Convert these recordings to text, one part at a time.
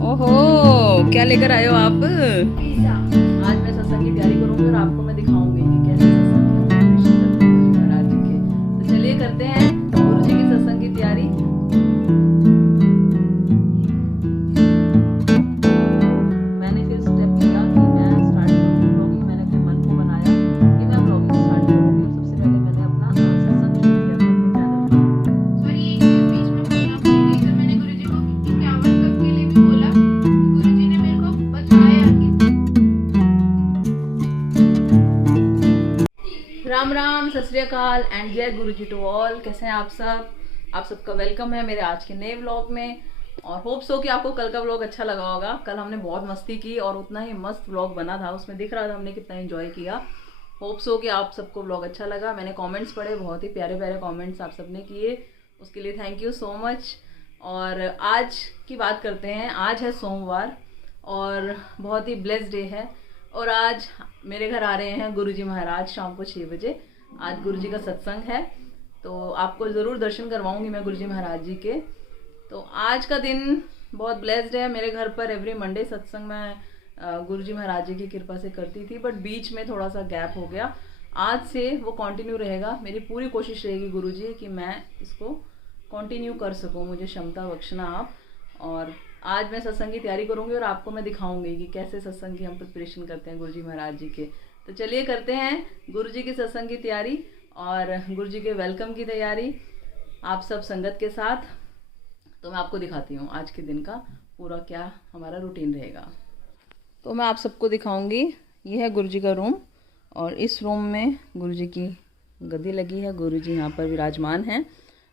ओहो, क्या लेकर आए हो आप? पिज्जा। आज मैं सत्संग की तैयारी करूंगी और आपको मैं दिखाऊंगी कि कैसे सत्संग की प्रिपरेशन करते हैं गुरु जी महाराज जी के। तो चलिए करते हैं गुरु जी की सत्संग की तैयारी। मैंने फिर स्टेप लिया कि मैं स्टार्ट करूंगी ब्लॉगिंग। मैंने अपने मन को बनाया कि मैं ब्लॉगिंग स्टार्ट करूंगी और सबसे पहले मैंने अपना सत्संग शुरू किया था अपने चैनल पे। सॉरी, एक चीज बीच में बोलना भूल गई। जब मैंने गुरुजी को 51 कप के लिए भी बोला तो गुरुजी ने मेरे को बताया कि राम राम, सत श्री अकाल एंड जय गुरु जी टू ऑल। कैसे हैं आप सब? आप सबका वेलकम है मेरे आज के नए व्लॉग में। और होप सो कि आपको कल का व्लॉग अच्छा लगा होगा। कल हमने बहुत मस्ती की और उतना ही मस्त व्लॉग बना था, उसमें दिख रहा था हमने कितना एंजॉय किया। होप सो कि आप सबको व्लॉग अच्छा लगा। मैंने कमेंट्स पढ़े, बहुत ही प्यारे प्यारे कमेंट्स आप सबने किए, उसके लिए थैंक यू सो मच। और आज की बात करते हैं। आज है सोमवार और बहुत ही ब्लेस्ड डे है। और आज मेरे घर आ रहे हैं गुरुजी महाराज शाम को 6 बजे। आज गुरुजी का सत्संग है, तो आपको ज़रूर दर्शन करवाऊंगी मैं गुरुजी महाराज जी के। तो आज का दिन बहुत ब्लेस्ड है। मेरे घर पर एवरी मंडे सत्संग मैं गुरुजी महाराज जी की कृपा से करती थी, बट बीच में थोड़ा सा गैप हो गया। आज से वो कंटिन्यू रहेगा। मेरी पूरी कोशिश रहेगी गुरुजी कि मैं इसको कंटिन्यू कर सकूं, मुझे क्षमता बख्शना आप। और आज मैं सत्संग की तैयारी करूंगी और आपको मैं दिखाऊंगी कि कैसे सत्संग की हम प्रिपरेशन करते हैं गुरुजी महाराज जी के। तो चलिए करते हैं गुरुजी की सत्संग की तैयारी और गुरुजी के वेलकम की तैयारी आप सब संगत के साथ। तो मैं आपको दिखाती हूँ आज के दिन का पूरा क्या हमारा रूटीन रहेगा। तो मैं आप सबको दिखाऊंगी। ये है गुरुजी का रूम और इस रूम में गुरुजी की गद्दी लगी है। गुरुजी यहाँ पर विराजमान हैं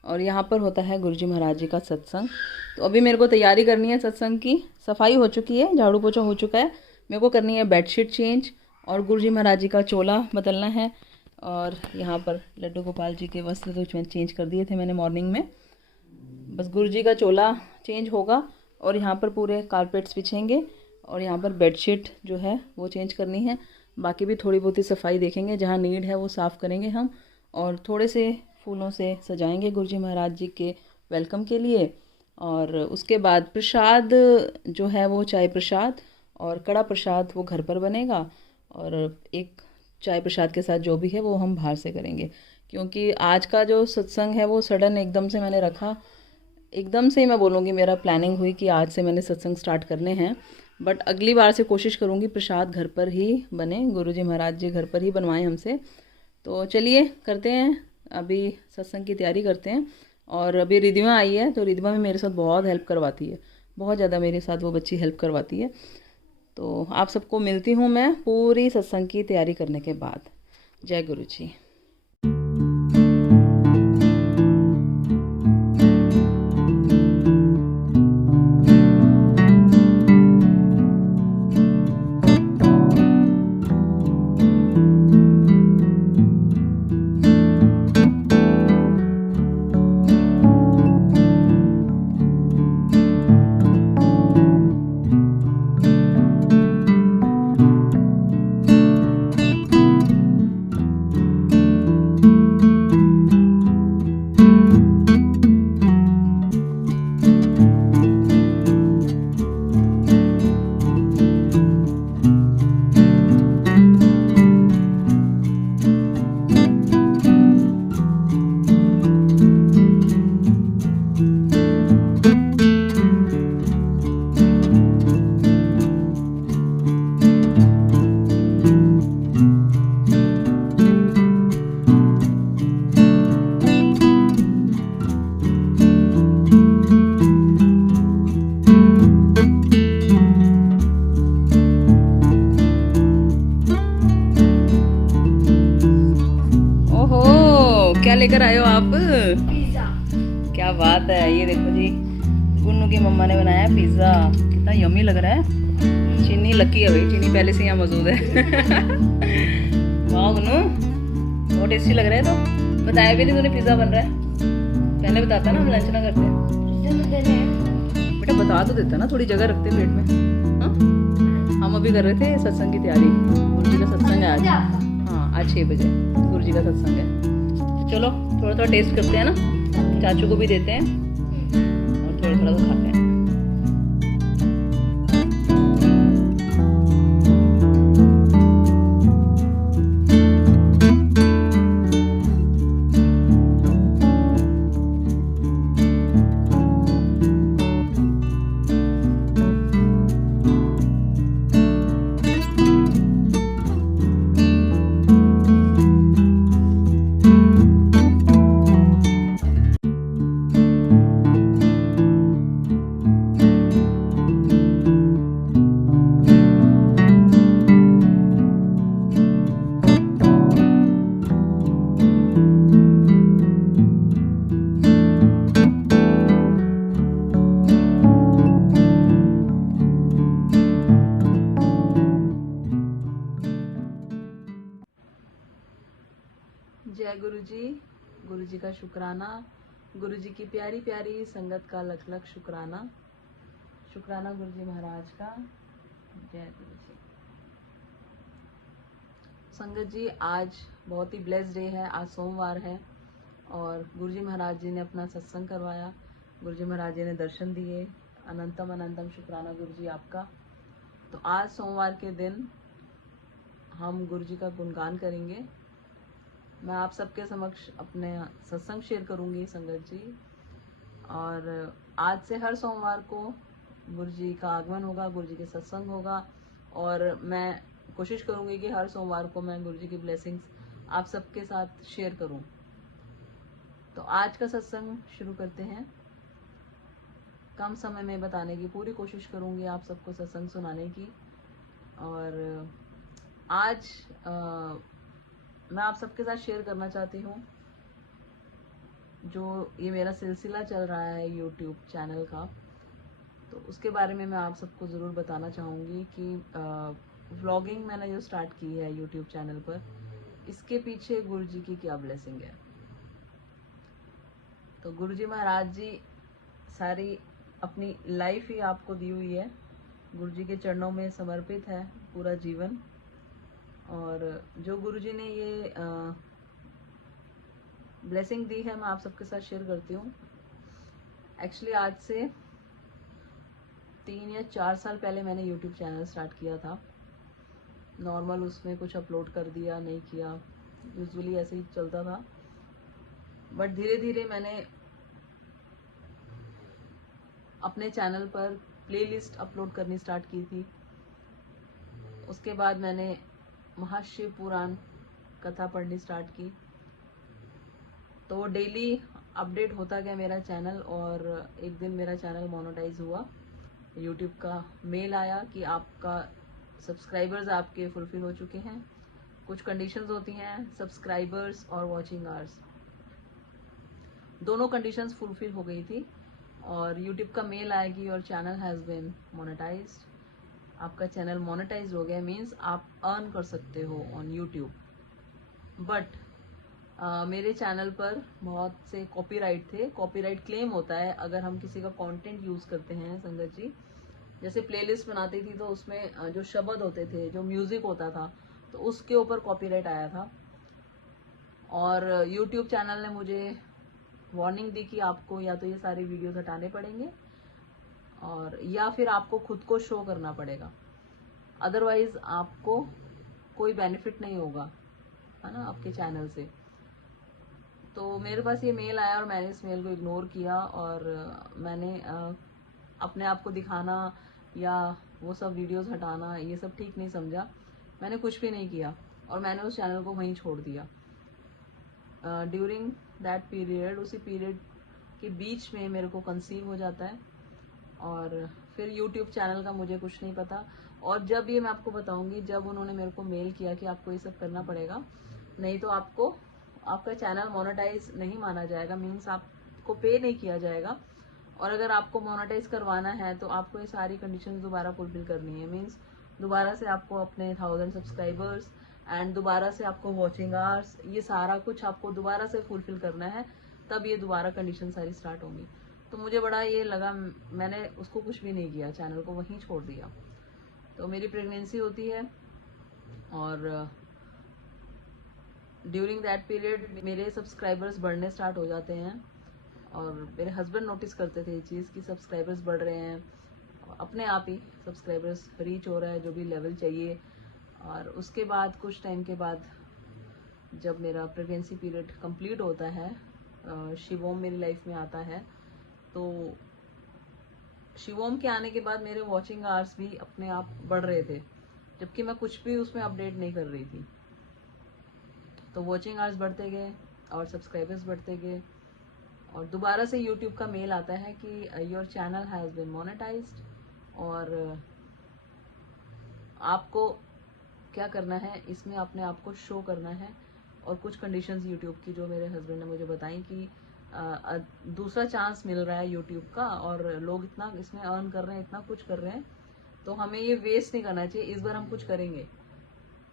और यहाँ पर होता है गुरुजी महाराज जी का सत्संग। तो अभी मेरे को तैयारी करनी है सत्संग की। सफाई हो चुकी है, झाड़ू पोछा हो चुका है। मेरे को करनी है बेडशीट चेंज और गुरुजी महाराज जी का चोला बदलना है। और यहाँ पर लड्डू गोपाल जी के वस्त्र तो चेंज कर दिए थे मैंने मॉर्निंग में। बस गुरुजी का चोला चेंज होगा और यहाँ पर पूरे कारपेट्स बिछेंगे और यहाँ पर बेडशीट जो है वो चेंज करनी है। बाकी भी थोड़ी बहुत ही सफाई देखेंगे, जहाँ नीड है वो साफ़ करेंगे हम। और थोड़े से फूलों से सजाएंगे गुरुजी महाराज जी के वेलकम के लिए। और उसके बाद प्रसाद जो है वो चाय प्रसाद और कड़ा प्रसाद वो घर पर बनेगा। और एक चाय प्रसाद के साथ जो भी है वो हम बाहर से करेंगे, क्योंकि आज का जो सत्संग है वो सडन एकदम से मैंने रखा। एकदम से ही मैं बोलूँगी, मेरा प्लानिंग हुई कि आज से मैंने सत्संग स्टार्ट करने हैं। बट अगली बार से कोशिश करूँगी प्रसाद घर पर ही बने, गुरुजी महाराज जी घर पर ही बनवाएं हमसे। तो चलिए करते हैं, अभी सत्संग की तैयारी करते हैं। और अभी रिद्धिमा आई है, तो रिद्धिमा भी मेरे साथ बहुत हेल्प करवाती है, बहुत ज़्यादा मेरे साथ वो बच्ची हेल्प करवाती है। तो आप सबको मिलती हूँ मैं पूरी सत्संग की तैयारी करने के बाद। जय गुरु जी। क्या लेकर आए हो आप? पिज्जा। क्या बात है, ये देखो जी, गुन्नू की मम्मा ने बनाया पिज़्ज़ा। कितना यम्मी लग रहा है। चीनी लकी है भाई, चीनी पहले से यहाँ मौजूद है। वाह गुन्नू, बहुत टेस्टी लग रहा है। तो बताया भी नहीं तूने पिज़्ज़ा बन रहा है, पहले बताता ना, हम लंच ना करते। बेटा बता तो देता ना, थोड़ी जगह रखते पेट में। हाँ, हम अभी कर रहे थे सत्संग की तैयारी। गुरु जी का सत्संग है आज। हाँ, आज 6 बजे गुरु जी का सत्संग है। चलो थोड़ा थोड़ा टेस्ट करते हैं ना, चाचू को भी देते हैं और थोड़ा थोड़ा तो खाते हैं। गुरु जी का शुक्राना, गुरु जी की प्यारी प्यारी संगत का लख लख शुक्राना। शुक्राना गुरु जी महाराज का। जय गुरु जी। संगत जी, आज बहुत ही ब्लेस्ड डे है। आज सोमवार है और गुरु जी महाराज जी ने अपना सत्संग करवाया। गुरु जी महाराज जी ने दर्शन दिए। अनंतम अनंतम शुक्राना गुरु जी आपका। तो आज सोमवार के दिन हम गुरु जी का गुणगान करेंगे। मैं आप सबके समक्ष अपने सत्संग शेयर करूंगी संगत जी। और आज से हर सोमवार को गुरु जी का आगमन होगा, गुरु जी के सत्संग होगा और मैं कोशिश करूंगी कि हर सोमवार को मैं गुरु जी की ब्लेसिंग्स आप सबके साथ शेयर करूं। तो आज का सत्संग शुरू करते हैं। कम समय में बताने की पूरी कोशिश करूंगी, आप सबको सत्संग सुनाने की। और आज मैं आप सबके साथ शेयर करना चाहती हूँ जो ये मेरा सिलसिला चल रहा है यूट्यूब चैनल का, तो उसके बारे में मैं आप सबको ज़रूर बताना चाहूँगी कि व्लॉगिंग मैंने जो स्टार्ट की है यूट्यूब चैनल पर, इसके पीछे गुरु जी की क्या ब्लेसिंग है। तो गुरु जी महाराज जी सारी अपनी लाइफ ही आपको दी हुई है। गुरु जी के चरणों में समर्पित है पूरा जीवन। और जो गुरु जी ने ये ब्लेसिंग दी है, मैं आप सबके साथ शेयर करती हूँ। एक्चुअली आज से 3 या 4 साल पहले मैंने यूट्यूब चैनल स्टार्ट किया था। नॉर्मल उसमें कुछ अपलोड कर दिया, नहीं किया, यूजुअली ऐसे ही चलता था। बट धीरे धीरे मैंने अपने चैनल पर प्लेलिस्ट अपलोड करनी स्टार्ट की थी। उसके बाद मैंने महाशिव पुराण कथा पढ़नी स्टार्ट की। तो डेली अपडेट होता गया मेरा चैनल और एक दिन मेरा चैनल मोनेटाइज हुआ। यूट्यूब का मेल आया कि आपका सब्सक्राइबर्स आपके फुलफिल हो चुके हैं। कुछ कंडीशंस होती हैं, सब्सक्राइबर्स और वॉचिंग आवर्स, दोनों कंडीशंस फुलफिल हो गई थी। और यूट्यूब का मेल आया कि your channel has been monetised. आपका चैनल मोनेटाइज हो गया, मीन्स आप अर्न कर सकते हो ऑन यूट्यूब। बट मेरे चैनल पर बहुत से कॉपीराइट थे। कॉपीराइट क्लेम होता है अगर हम किसी का कंटेंट यूज करते हैं संगत जी। जैसे प्लेलिस्ट बनाती थी तो उसमें जो शब्द होते थे, जो म्यूजिक होता था, तो उसके ऊपर कॉपीराइट आया था। और यूट्यूब चैनल ने मुझे वार्निंग दी कि आपको या तो ये सारी वीडियोस हटाने पड़ेंगे और या फिर आपको खुद को शो करना पड़ेगा, अदरवाइज आपको कोई बेनिफिट नहीं होगा, है ना, आपके चैनल से। तो मेरे पास ये मेल आया और मैंने इस मेल को इग्नोर किया और मैंने अपने आप को दिखाना या वो सब वीडियोस हटाना ये सब ठीक नहीं समझा। मैंने कुछ भी नहीं किया और मैंने उस चैनल को वहीं छोड़ दिया। ड्यूरिंग दैट पीरियड, उसी पीरियड के बीच में मेरे को कंसीव हो जाता है और फिर यूट्यूब चैनल का मुझे कुछ नहीं पता। और जब ये मैं आपको बताऊंगी, जब उन्होंने मेरे को मेल किया कि आपको ये सब करना पड़ेगा, नहीं तो आपको आपका चैनल मोनेटाइज नहीं माना जाएगा, मीन्स आपको पे नहीं किया जाएगा। और अगर आपको मोनेटाइज करवाना है तो आपको ये सारी कंडीशंस दोबारा फुलफिल करनी है। मीन्स दोबारा से आपको अपने 1000 सब्सक्राइबर्स एंड दोबारा से आपको वॉचिंग आवर्स, ये सारा कुछ आपको दोबारा से फुलफिल करना है, तब ये दोबारा कंडीशन सारी स्टार्ट होंगी। तो मुझे बड़ा ये लगा, मैंने उसको कुछ भी नहीं किया, चैनल को वहीं छोड़ दिया। तो मेरी प्रेगनेंसी होती है और ड्यूरिंग दैट पीरियड मेरे सब्सक्राइबर्स बढ़ने स्टार्ट हो जाते हैं और मेरे हस्बैंड नोटिस करते थे ये चीज़ कि सब्सक्राइबर्स बढ़ रहे हैं, अपने आप ही सब्सक्राइबर्स रीच हो रहा है जो भी लेवल चाहिए। और उसके बाद कुछ टाइम के बाद जब मेरा प्रेगनेंसी पीरियड कंप्लीट होता है, शिवोम मेरी लाइफ में आता है। तो शिवोम के आने के बाद मेरे वॉचिंग आवर्स भी अपने आप बढ़ रहे थे, जबकि मैं कुछ भी उसमें अपडेट नहीं कर रही थी। तो वॉचिंग आवर्स बढ़ते गए और सब्सक्राइबर्स बढ़ते गए और दोबारा से यूट्यूब का मेल आता है कि your channel has been monetised. और आपको क्या करना है, इसमें अपने आप को शो करना है। और कुछ कंडीशंस यूट्यूब की जो मेरे हस्बैंड ने मुझे बताई कि दूसरा चांस मिल रहा है यूट्यूब का और लोग इतना इसमें अर्न कर रहे हैं, इतना कुछ कर रहे हैं, तो हमें ये वेस्ट नहीं करना चाहिए। इस बार हम कुछ करेंगे,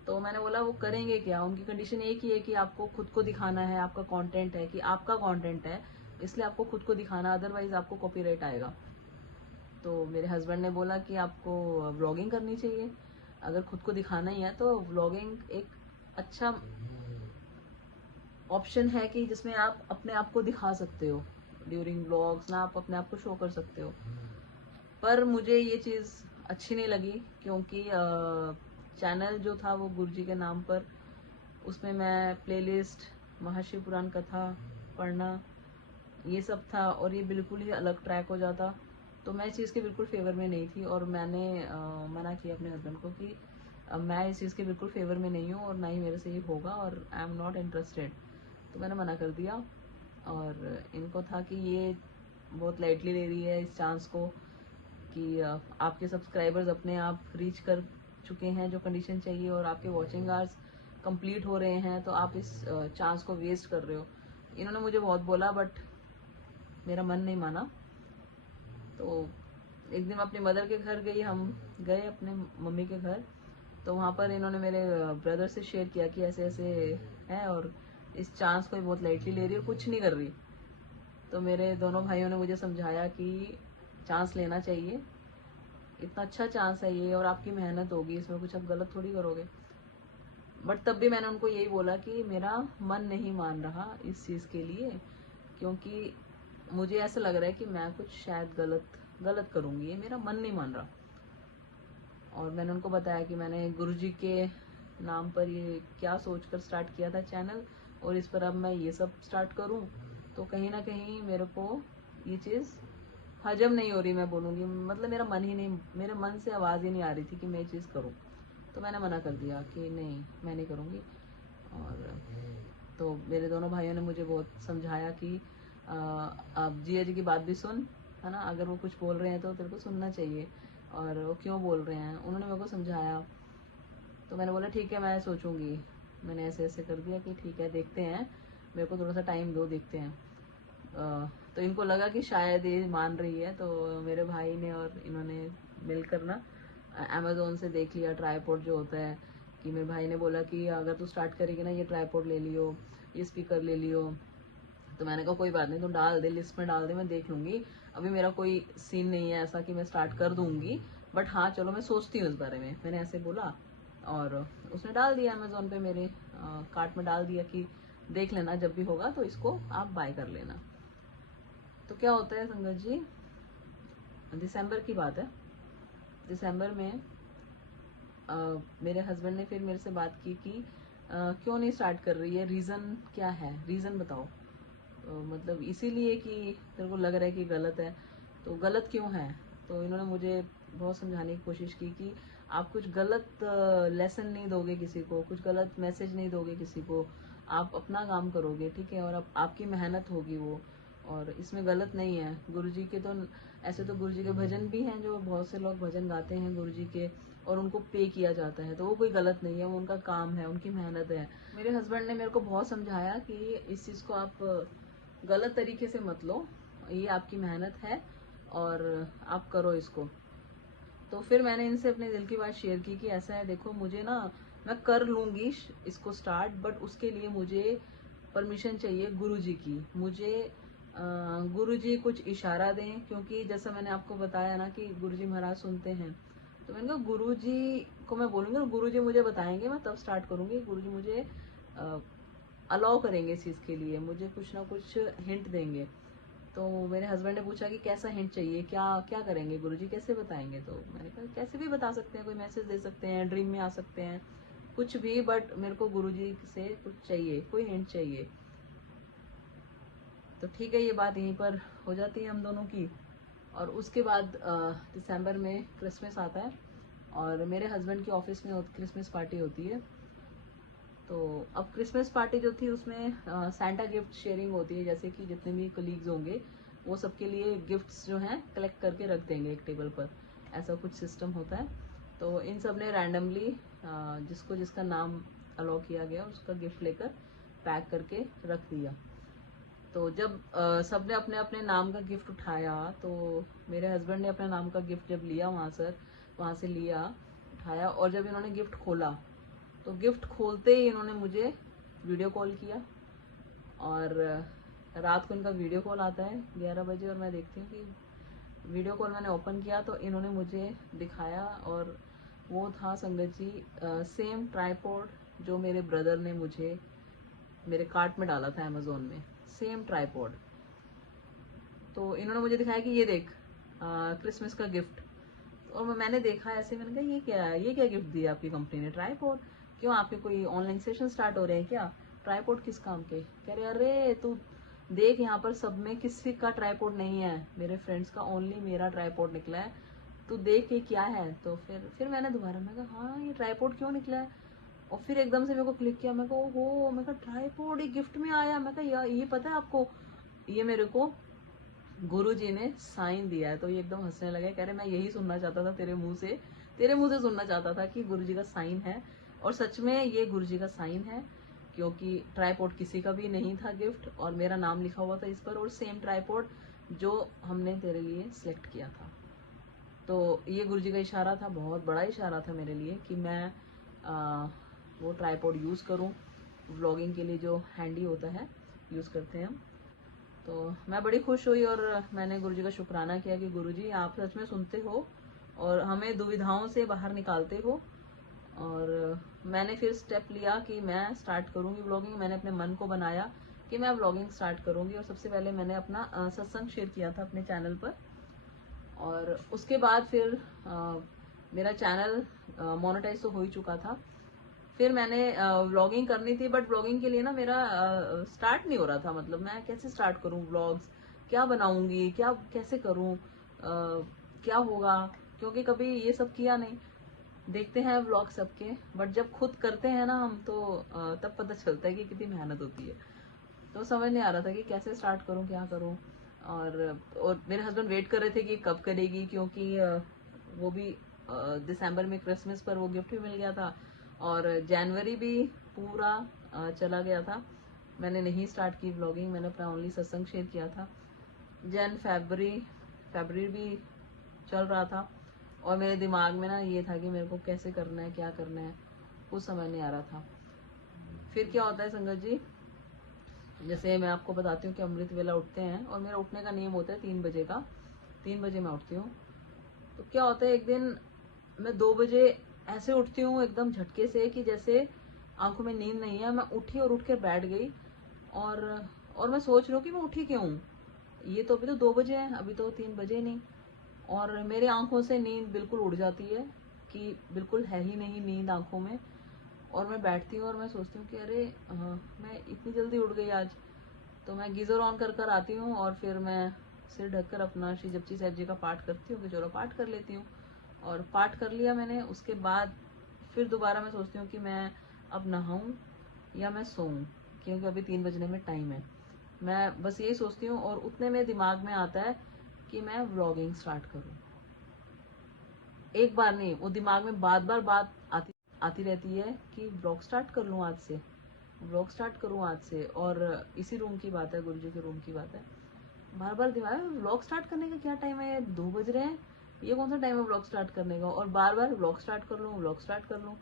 तो मैंने बोला वो करेंगे क्या, उनकी कंडीशन एक ही है कि आपको खुद को दिखाना है, आपका कंटेंट है कि आपका कंटेंट है, इसलिए आपको खुद को दिखाना, अदरवाइज आपको कॉपीराइट आएगा। तो मेरे हस्बैंड ने बोला कि आपको व्लॉगिंग करनी चाहिए, अगर खुद को दिखाना ही है तो व्लॉगिंग एक अच्छा ऑप्शन है कि जिसमें आप अपने आप को दिखा सकते हो, ड्यूरिंग व्लॉग्स ना आप अपने आप को शो कर सकते हो। पर मुझे ये चीज़ अच्छी नहीं लगी, क्योंकि चैनल जो था वो गुरुजी के नाम पर, उसमें मैं प्लेलिस्ट, महाशिव पुराण कथा पढ़ना, ये सब था, और ये बिल्कुल ही अलग ट्रैक हो जाता। तो मैं इस चीज़ के बिल्कुल फेवर में नहीं थी, और मैंने मना किया अपने हस्बैंड को कि मैं इस चीज़ के बिल्कुल फेवर में नहीं हूँ और ना ही मेरे से ये होगा, और आई एम नॉट इंटरेस्टेड। तो मैंने मना कर दिया। और इनको था कि ये बहुत लाइटली ले रही है इस चांस को, कि आपके सब्सक्राइबर्स अपने आप रीच कर चुके हैं जो कंडीशन चाहिए, और आपके वॉचिंग आवर्स कंप्लीट हो रहे हैं, तो आप इस चांस को वेस्ट कर रहे हो। इन्होंने मुझे बहुत बोला, बट मेरा मन नहीं माना। तो एक दिन अपनी मदर के घर गई, हम गए अपने मम्मी के घर, तो वहाँ पर इन्होंने मेरे ब्रदर से शेयर किया कि ऐसे ऐसे है, और इस चांस को बहुत लाइटली ले रही है, कुछ नहीं कर रही। तो मेरे दोनों भाइयों ने मुझे समझाया कि चांस लेना चाहिए, इतना अच्छा चांस है ये, और आपकी मेहनत होगी इसमें, कुछ आप गलत थोड़ी करोगे। बट तब भी मैंने उनको यही बोला कि मेरा मन नहीं मान रहा इस चीज़ के लिए, क्योंकि मुझे ऐसा लग रहा है कि मैं कुछ शायद गलत करूँगी, ये मेरा मन नहीं मान रहा। और मैंने उनको बताया कि मैंने गुरुजी के नाम पर ये क्या सोचकर स्टार्ट किया था चैनल, और इस पर अब मैं ये सब स्टार्ट करूं, तो कहीं ना कहीं मेरे को ये चीज़ हजम नहीं हो रही, मैं बोलूँगी, मतलब मेरा मन ही नहीं, मेरे मन से आवाज़ ही नहीं आ रही थी कि मैं ये चीज़ करूँ। तो मैंने मना कर दिया कि नहीं, मैं नहीं करूँगी। और तो मेरे दोनों भाइयों ने मुझे बहुत समझाया कि अब जिया जी की बात भी सुन, है ना, अगर वो कुछ बोल रहे हैं तो तेरे को सुनना चाहिए, और वो क्यों बोल रहे हैं, उन्होंने मेरे को समझाया। तो मैंने बोला ठीक है, मैं सोचूंगी। मैंने ऐसे ऐसे कर दिया कि ठीक है, देखते हैं, मेरे को थोड़ा सा टाइम दो, देखते हैं। तो इनको लगा कि शायद ये मान रही है, तो मेरे भाई ने और इन्होंने मिलकर ना अमेज़ोन से देख लिया ट्राईपॉड जो होता है, कि मेरे भाई ने बोला कि अगर तू स्टार्ट करेगी ना, ये ट्राईपॉड ले लियो, ये स्पीकर ले लियो। तो मैंने कहा कोई बात नहीं, तो डाल दे, लिस्ट में डाल दे, मैं देख लूँगी। अभी मेरा कोई सीन नहीं है ऐसा कि मैं स्टार्ट कर दूँगी, बट हाँ चलो मैं सोचती हूँ इस बारे में, मैंने ऐसे बोला। और उसने डाल दिया अमेज़ोन पे, मेरे कार्ट में डाल दिया कि देख लेना, जब भी होगा तो इसको आप बाय कर लेना। तो क्या होता है संगत जी, दिसंबर की बात है, दिसंबर में मेरे हस्बैंड ने फिर मेरे से बात की कि क्यों नहीं स्टार्ट कर रही है, रीज़न क्या है, रीज़न बताओ। मतलब इसीलिए कि तेरे को लग रहा है कि गलत है, तो गलत क्यों है। तो इन्होंने मुझे बहुत समझाने की कोशिश की कि आप कुछ गलत लेसन नहीं दोगे किसी को, कुछ गलत मैसेज नहीं दोगे किसी को, आप अपना काम करोगे, ठीक है, और आपकी मेहनत होगी वो, और इसमें गलत नहीं है। गुरुजी के तो ऐसे तो गुरुजी के भजन भी हैं, जो बहुत से लोग भजन गाते हैं गुरुजी के, और उनको पे किया जाता है, तो वो कोई गलत नहीं है, वो उनका काम है, उनकी मेहनत है। मेरे हस्बैंड ने मेरे को बहुत समझाया कि इस चीज़ को आप गलत तरीके से मत लो, ये आपकी मेहनत है और आप करो इसको। तो फिर मैंने इनसे अपने दिल की बात शेयर की कि ऐसा है, देखो मुझे ना, मैं कर लूँगी इसको स्टार्ट, बट उसके लिए मुझे परमिशन चाहिए गुरुजी की। मुझे गुरुजी कुछ इशारा दें, क्योंकि जैसा मैंने आपको बताया ना कि गुरुजी महाराज सुनते हैं। तो मैंने कहा गुरुजी को मैं बोलूँगी और गुरुजी मुझे बताएंगे, मैं तब स्टार्ट करूँगी। गुरुजी मुझे अलाउ करेंगे इस चीज़ के लिए, मुझे कुछ ना कुछ हिंट देंगे। तो मेरे हस्बैंड ने पूछा कि कैसा हिंट चाहिए, क्या क्या करेंगे गुरुजी, कैसे बताएंगे। तो मैंने कहा कैसे भी बता सकते हैं, कोई मैसेज दे सकते हैं, ड्रीम में आ सकते हैं, कुछ भी, बट मेरे को गुरुजी से कुछ चाहिए, कोई हिंट चाहिए। तो ठीक है, ये बात यहीं पर हो जाती है हम दोनों की। और उसके बाद दिसंबर में क्रिसमस आता है, और मेरे हस्बैंड की ऑफिस में क्रिसमस पार्टी होती है। तो अब क्रिसमस पार्टी जो थी उसमें सैंटा गिफ्ट शेयरिंग होती है, जैसे कि जितने भी कलीग्स होंगे वो सबके लिए गिफ्ट्स जो हैं कलेक्ट करके रख देंगे एक टेबल पर, ऐसा कुछ सिस्टम होता है। तो इन सब ने रैंडमली जिसको जिसका नाम अलाउ किया गया उसका गिफ्ट लेकर पैक करके रख दिया। तो जब सब ने अपने अपने नाम का गिफ्ट उठाया, तो मेरे हस्बैंड ने अपने नाम का गिफ्ट जब लिया वहाँ से लिया, उठाया, और जब इन्होंने गिफ्ट खोला तो गिफ्ट खोलते ही इन्होंने मुझे वीडियो कॉल किया, और रात को इनका वीडियो कॉल आता है 11 बजे, और मैं देखती हूँ कि वीडियो कॉल मैंने ओपन किया तो इन्होंने मुझे दिखाया, और वो था संगत जी सेम ट्राइपॉड जो मेरे ब्रदर ने मुझे मेरे कार्ट में डाला था अमेजोन में, सेम ट्राइपॉड। तो इन्होंने मुझे दिखाया कि ये देख क्रिसमस का गिफ्ट। और मैंने देखा ऐसे, मैंने कहा ये क्या गिफ्ट दिया आपकी कंपनी ने, ट्राइपॉड? क्यों आपके कोई ऑनलाइन सेशन स्टार्ट हो रहे हैं क्या? ट्राइपॉड किस काम के? कह रहे अरे तू देख यहाँ पर सब में किसी का ट्राइपॉड नहीं है, मेरे फ्रेंड्स का ओनली मेरा ट्राइपॉड निकला है, तू देख के क्या है। तो फिर मैंने दोबारा मैं कहा हाँ ये ट्राइपॉड क्यों निकला है, और फिर एकदम से मेरे को क्लिक किया, मैं कहा ओहो, मैं कहा ट्राइपॉड ये गिफ्ट में आया। मैं कहा ये पता है आपको, ये मेरे को गुरुजी ने साइन दिया है। तो ये एकदम हंसने लगे, कह रहे मैं यही सुनना चाहता था तेरे मुंह से सुनना चाहता था कि गुरुजी का साइन है। और सच में ये गुरुजी का साइन है, क्योंकि ट्राइपॉड किसी का भी नहीं था गिफ्ट, और मेरा नाम लिखा हुआ था इस पर, और सेम ट्राइपॉड जो हमने तेरे लिए सिलेक्ट किया था। तो ये गुरुजी का इशारा था, बहुत बड़ा इशारा था मेरे लिए कि मैं वो ट्राइपॉड यूज़ करूं व्लॉगिंग के लिए, जो हैंडी होता है यूज़ करते हैं हम। तो मैं बड़ी खुश हुई, और मैंने गुरुजी का शुक्राना किया कि गुरुजी आप सच में सुनते हो और हमें दुविधाओं से बाहर निकालते हो। और मैंने फिर स्टेप लिया कि मैं स्टार्ट करूंगी व्लॉगिंग। मैंने अपने मन को बनाया कि मैं व्लॉगिंग स्टार्ट करूंगी, और सबसे पहले मैंने अपना सत्संग शेयर किया था अपने चैनल पर, और उसके बाद फिर मेरा चैनल मोनेटाइज तो हो ही चुका था। फिर मैंने व्लॉगिंग करनी थी, बट व्लॉगिंग के लिए ना मेरा स्टार्ट नहीं हो रहा था, मतलब मैं कैसे स्टार्ट करूं व्लॉग्स, क्या बनाऊंगी, क्या कैसे करूं, क्या होगा, क्योंकि कभी ये सब किया नहीं। देखते हैं व्लॉग सबके, बट जब खुद करते हैं ना हम तो तब पता चलता है कि कितनी मेहनत होती है। तो समझ नहीं आ रहा था कि कैसे स्टार्ट करूं, क्या करूं। और मेरे हस्बैंड वेट कर रहे थे कि कब करेगी, क्योंकि वो भी दिसंबर में क्रिसमस पर वो गिफ्ट भी मिल गया था, और जनवरी भी पूरा चला गया था। मैंने नहीं स्टार्ट की व्लॉगिंग, मैंने अपना ओनली सत्संग शेयर किया था। फरवरी भी चल रहा था, और मेरे दिमाग में ना ये था कि मेरे को कैसे करना है, क्या करना है, कुछ समझ नहीं आ रहा था। फिर क्या होता है संगत जी, जैसे मैं आपको बताती हूँ कि अमृत वेला उठते हैं, और मेरा उठने का नियम होता है 3 बजे का, 3 बजे मैं उठती हूँ। तो क्या होता है, एक दिन मैं 2 बजे ऐसे उठती हूँ एकदम झटके से कि जैसे आंखों में नींद नहीं है। मैं उठी और उठ कर बैठ गई, और मैं सोच रही हूँ कि मैं उठी क्यों, ये तो अभी तो 2 बजे है, अभी तो 3 बजे नहीं। और मेरी आंखों से नींद बिल्कुल उड़ जाती है कि बिल्कुल है ही नहीं नींद आंखों में। और मैं बैठती हूँ और मैं सोचती हूँ कि अरे मैं इतनी जल्दी उठ गई आज। तो मैं गीज़र ऑन कर आती हूँ, और फिर मैं सिर ढककर अपना श्री जपजी साहिब जी का पाठ करती हूँ कि चलो पाठ कर लेती हूँ। और पाठ कर लिया मैंने, उसके बाद फिर दोबारा मैं सोचती हूँ कि मैं अब नहाऊं या मैं सोऊं, क्योंकि अभी 3 बजने में टाइम है। मैं बस यही सोचती हूँ, और उतने में दिमाग में आता है कि मैं व्लॉगिंग स्टार्ट करूँ। एक बार नहीं, वो दिमाग में बात आती रहती है कि व्लॉग स्टार्ट कर लूँ आज से, व्लॉग स्टार्ट करूँ आज से। और इसी रूम की बात है, गुरुजी के रूम की बात है, बार बार दिमाग में व्लॉग स्टार्ट करने का क्या टाइम है, 2 बज रहे हैं, ये कौन सा टाइम है व्लॉग स्टार्ट करने का। और बार बार व्लॉग स्टार्ट कर लूँ, व्लॉग स्टार्ट कर लूँ।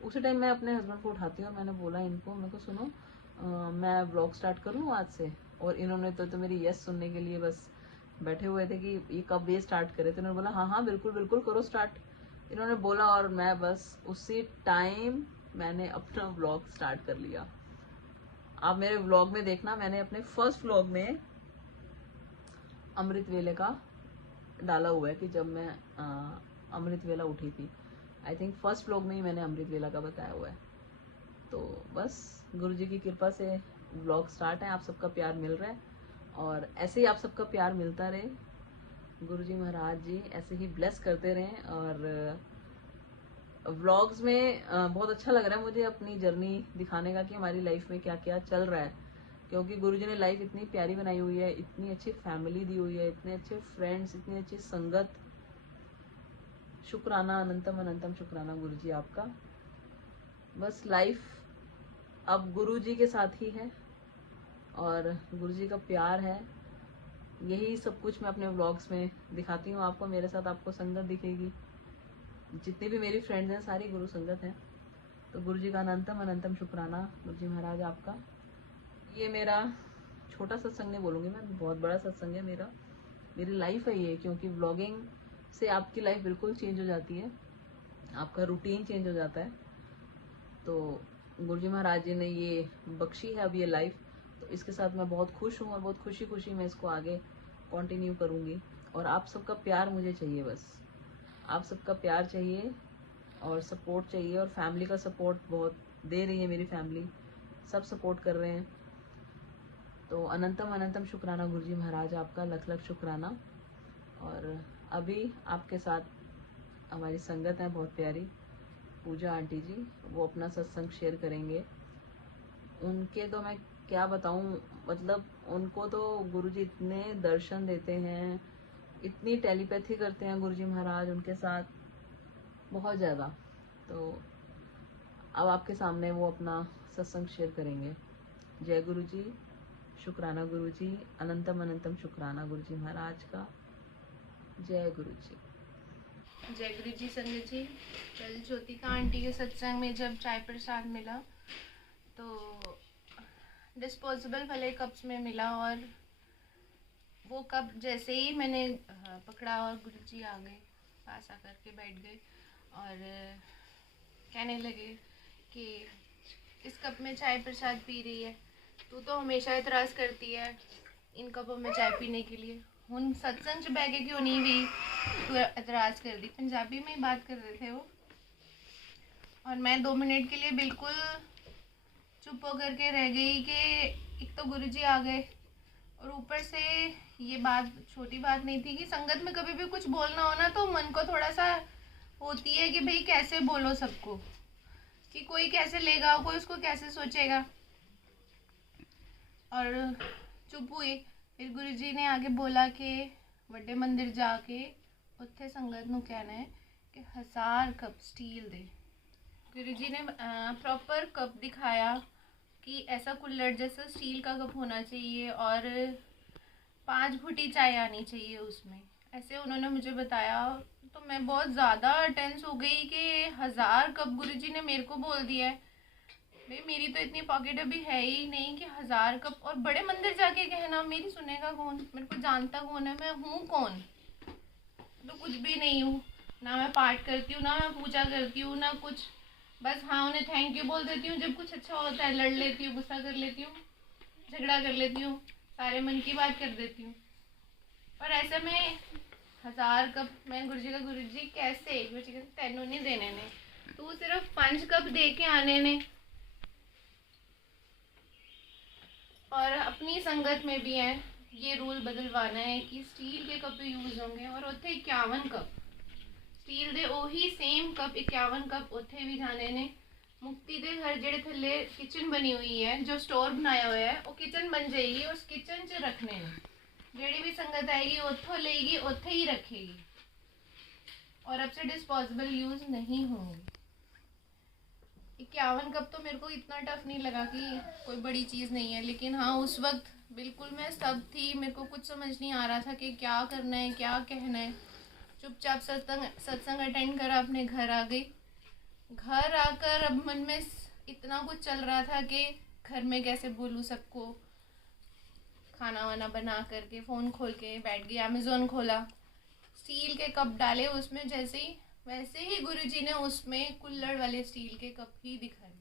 उसी टाइम मैं अपने हस्बैंड को उठाती हूँ, और मैंने बोला इनको, मेरे को सुनो मैं व्लॉग स्टार्ट करूँ आज से। और इन्होंने तो मेरी यस सुनने के लिए बस बैठे हुए थे कि ये कब ये स्टार्ट करे। तो इन्होंने बोला हाँ हाँ बिल्कुल बिल्कुल करो स्टार्ट, इन्होंने बोला, और मैं बस उसी टाइम मैंने अपना व्लॉग स्टार्ट कर लिया। आप मेरे व्लॉग में देखना, मैंने अपने फर्स्ट व्लॉग में अमृत वेले का डाला हुआ है कि जब मैं अमृत वेला उठी थी। आई थिंक फर्स्ट व्लॉग में ही मैंने अमृत वेला का बताया हुआ है। तो बस गुरुजी की कृपा से व्लॉग स्टार्ट है, आप सबका प्यार मिल रहा है, और ऐसे ही आप सबका प्यार मिलता रहे। गुरुजी महाराज जी ऐसे ही ब्लेस करते रहें। और व्लॉग्स में बहुत अच्छा लग रहा है मुझे अपनी जर्नी दिखाने का कि हमारी लाइफ में क्या क्या चल रहा है, क्योंकि गुरुजी ने लाइफ इतनी प्यारी बनाई हुई है, इतनी अच्छी फैमिली दी हुई है, इतने अच्छे फ्रेंड्स, इतनी अच्छी संगत। शुक्राना, अनंतम अनंतम शुक्राना गुरुजी आपका। बस लाइफ अब गुरुजी के साथ ही है, और गुरुजी का प्यार है। यही सब कुछ मैं अपने व्लॉग्स में दिखाती हूँ आपको। मेरे साथ आपको संगत दिखेगी, जितनी भी मेरी फ्रेंड्स हैं सारी गुरु संगत हैं। तो गुरु जी का अनंतम अनंतम शुक्राना गुरु जी महाराज आपका। ये मेरा छोटा सत्संग नहीं बोलूँगी मैं, बहुत बड़ा सत्संग है मेरा, मेरी लाइफ है ये, क्योंकि व्लॉगिंग से आपकी लाइफ बिल्कुल चेंज हो जाती है, आपका रूटीन चेंज हो जाता है। तो गुरु जी महाराज जी ने ये बख्शी है अब ये लाइफ, तो इसके साथ मैं बहुत खुश हूँ और बहुत खुशी खुशी मैं इसको आगे कंटिन्यू करूँगी। और आप सबका प्यार मुझे चाहिए, बस आप सबका प्यार चाहिए और सपोर्ट चाहिए, और फैमिली का सपोर्ट बहुत दे रही है मेरी फैमिली, सब सपोर्ट कर रहे हैं। तो अनंतम अनंतम शुक्राना गुरु जी महाराज आपका, लख लख शुक्राना। और अभी आपके साथ हमारी संगत है बहुत प्यारी, पूजा आंटी जी, वो अपना सत्संग शेयर करेंगे। उनके तो मैं क्या बताऊं, मतलब उनको तो गुरुजी इतने दर्शन देते हैं, इतनी टेलीपैथी करते हैं गुरुजी महाराज उनके साथ, बहुत ज़्यादा। तो अब आपके सामने वो अपना सत्संग शेयर करेंगे। जय गुरु जी, शुक्राना गुरु जी, अनंतम अनंतम शुक्राना गुरु जी महाराज का। जय गुरु जी। जय गुरु जी। संगत जी, कल ज्योतिका आंटी के सत्संग में जब चाय प्रसाद मिला तो डिस्पोजेबल वाले कप्स में मिला, और वो कप जैसे ही मैंने पकड़ा और गुरु जी आ गए, पास आकर के बैठ गए और कहने लगे कि इस कप में चाय प्रसाद पी रही है, तू तो हमेशा इतराज़ करती है इन कपों में चाय पीने के लिए, हुन सत्संग च बह के क्यों नहीं भी तू एतराज़ कर दी। पंजाबी में ही बात कर रहे थे वो, और मैं 2 मिनट के लिए बिल्कुल चुप होकर के रह गई कि एक तो गुरुजी आ गए, और ऊपर से ये बात छोटी बात नहीं थी कि संगत में कभी भी कुछ बोलना हो ना तो मन को थोड़ा सा होती है कि भाई कैसे बोलो सबको, कि कोई कैसे लेगा, कोई उसको कैसे सोचेगा। और चुप हुई। फिर गुरुजी ने आगे बोला कि बड़े मंदिर जाके उत्थे संगत नूं कहना है कि 1000 कप स्टील दे। गुरुजी ने प्रॉपर कप दिखाया कि ऐसा कुल्हड़ जैसा स्टील का कप होना चाहिए और 5 घुटी चाय आनी चाहिए उसमें, ऐसे उन्होंने मुझे बताया। तो मैं बहुत ज़्यादा टेंस हो गई कि 1000 कप गुरुजी ने मेरे को बोल दिया है। भाई मेरी तो इतनी पॉकेट अभी है ही नहीं कि 1000 कप, और बड़े मंदिर जाके कहना, मेरी सुनेगा कौन, मेरे को जानता कौन है, मैं हूँ कौन, तो कुछ भी नहीं हूँ, ना मैं पाठ करती हूँ, ना मैं पूजा करती हूँ, ना कुछ, बस हाँ उन्हें थैंक यू बोल देती हूँ जब कुछ अच्छा होता है, लड़ लेती हूँ, गुस्सा कर लेती हूँ, झगड़ा कर लेती हूँ, सारे मन की बात कर देती हूँ। और ऐसे में 1000 कप मैं गुरुजी का, गुरुजी कैसे, गुरुजी कहते तेनू नहीं देने ने, तू सिर्फ 5 कप दे के आने ने। और अपनी संगत में भी है ये रूल बदलवाना है कि स्टील के कप यूज़ होंगे, और उत्थे 51 कप स्टील दे ओही सेम कप 51 कप उत्थे भी जाने ने। मुक्ति दे घर जेड़े थल्ले किचन बनी हुई है, जो स्टोर बनाया हुआ है, वो किचन बन जाएगी, उस किचन च रखने ने, जेड़ी भी संगत आएगी उत्थों लेगी उत्थे ही रखेगी, और अब से डिस्पोजेबल यूज़ नहीं होंगे। 51 कप तो मेरे को इतना टफ नहीं लगा कि कोई बड़ी चीज़ नहीं है, लेकिन हाँ उस वक्त बिल्कुल मैं सब थी, मेरे को कुछ समझ नहीं आ रहा था कि क्या करना है, क्या कहना है। चुपचाप सत्संग अटेंड करा, अपने घर आ गई। घर आकर अब मन में इतना कुछ चल रहा था कि घर में कैसे बोलूँ सबको, खाना वाना बना करके फ़ोन खोल के बैठ गई, अमेज़ोन खोला, स्टील के कप डाले उसमें, जैसे ही वैसे ही गुरुजी ने उसमें कुल्हड़ वाले स्टील के कप ही दिखाए।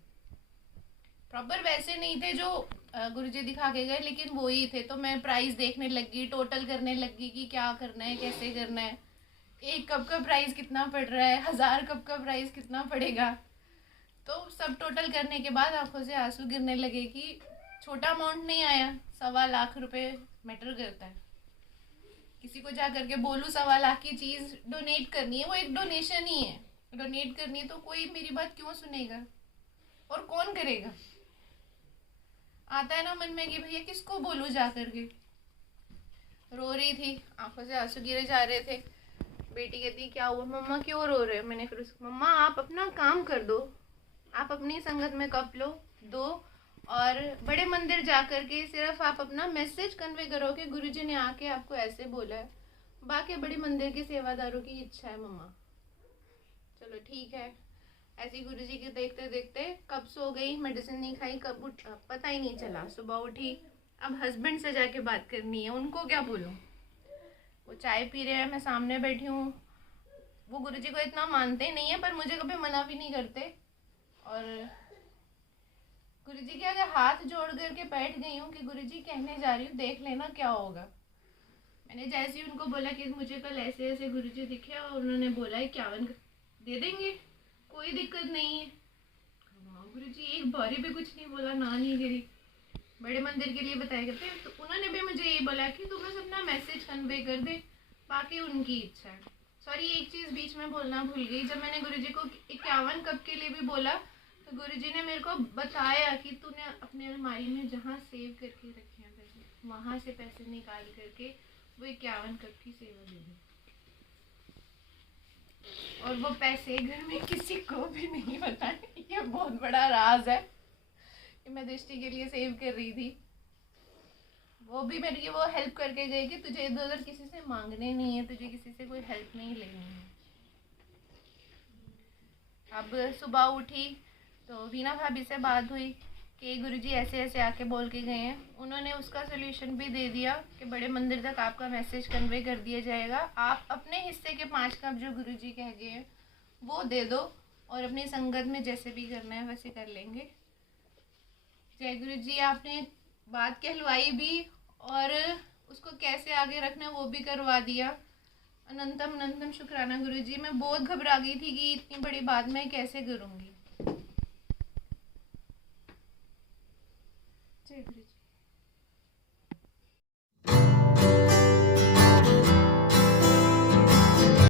प्रॉपर वैसे नहीं थे जो गुरुजी दिखा के गए, लेकिन वो ही थे। तो मैं प्राइस देखने लगी, टोटल करने लगी कि क्या करना है, कैसे करना है, 1 कप का प्राइस कितना पड़ रहा है, 1000 कप का प्राइस कितना पड़ेगा। तो सब टोटल करने के बाद आंखों से आंसू गिरने लगे कि छोटा अमाउंट नहीं आया, 1.25 लाख रुपए मैटर करता है। किसी को जा करके बोलूँ 1.25 लाख की चीज़ डोनेट करनी है, वो एक डोनेशन ही है, डोनेट करनी है, तो कोई मेरी बात क्यों सुनेगा और कौन करेगा। आता है ना मन में कि भैया किसको बोलूँ जा करके। रो रही थी, आंखों से आंसू गिरे जा रहे थे। बेटी कहती क्या हुआ मम्मा, क्यों रो रहे हो। मैंने फिर उसको, मम्मा आप अपना काम कर दो, आप अपनी संगत में कप लो दो, और बड़े मंदिर जा कर के सिर्फ आप अपना मैसेज कन्वे करो कि गुरुजी ने आके आपको ऐसे बोला है, बाकी बड़े मंदिर के सेवादारों की इच्छा है मम्मा। चलो ठीक है। ऐसे ही गुरुजी के देखते देखते कब सो गई, मेडिसिन नहीं खाई, कब उठ पता ही नहीं चला। सुबह उठी, अब हस्बैंड से जाके बात करनी है, उनको क्या बोलूँ। वो चाय पी रहे हैं, मैं सामने बैठी हूँ। वो गुरुजी को इतना मानते नहीं है पर मुझे कभी मना भी नहीं करते। और गुरुजी के आगे हाथ जोड़ करके बैठ गई हूँ कि गुरुजी कहने जा रही हूँ, देख लेना क्या होगा। मैंने जैसे ही उनको बोला कि मुझे कल ऐसे ऐसे गुरुजी दिखे और उन्होंने बोला 51 दे देंगे, कोई दिक्कत नहीं है। हाँ गुरुजी एक बारी भी कुछ नहीं बोला, ना नहीं करी। बड़े मंदिर के लिए बताया करते, तो उन्होंने भी मुझे ये बोला कि तू बस अपना मैसेज कन्वे कर दे, बाकी उनकी इच्छा है। सॉरी, एक चीज़ बीच में बोलना भूल गई। जब मैंने गुरुजी को 51 कप के लिए भी बोला तो गुरुजी ने मेरे को बताया कि तूने अपने अलमारी में जहाँ सेव करके रखे हैं पैसे, वहाँ से पैसे निकाल करके वो 51 कप की सेवा दे दी। और वो पैसे घर में किसी को भी नहीं बताए, ये बहुत बड़ा राज है कि मैं दृष्टि के लिए सेव कर रही थी। वो भी मेरी वो हेल्प करके गई कि तुझे इधर उधर किसी से मांगने नहीं है, तुझे किसी से कोई हेल्प नहीं लेनी है। अब सुबह उठी तो वीना भाभी से बात हुई कि गुरुजी ऐसे ऐसे आके बोल के गए हैं। उन्होंने उसका सोल्यूशन भी दे दिया कि बड़े मंदिर तक आपका मैसेज कन्वे कर दिया जाएगा, आप अपने हिस्से के 5 कप जो गुरुजी कह गए हैं वो दे दो और अपनी संगत में जैसे भी करना है वैसे कर लेंगे। जय गुरुजी, आपने बात कहलवाई भी और उसको कैसे आगे रखना है वो भी करवा दिया। अनंतम अनंतम शुक्राना गुरुजी। मैं बहुत घबरा गई थी कि इतनी बड़ी बात मैं कैसे करूँगी। जय गुरुजी।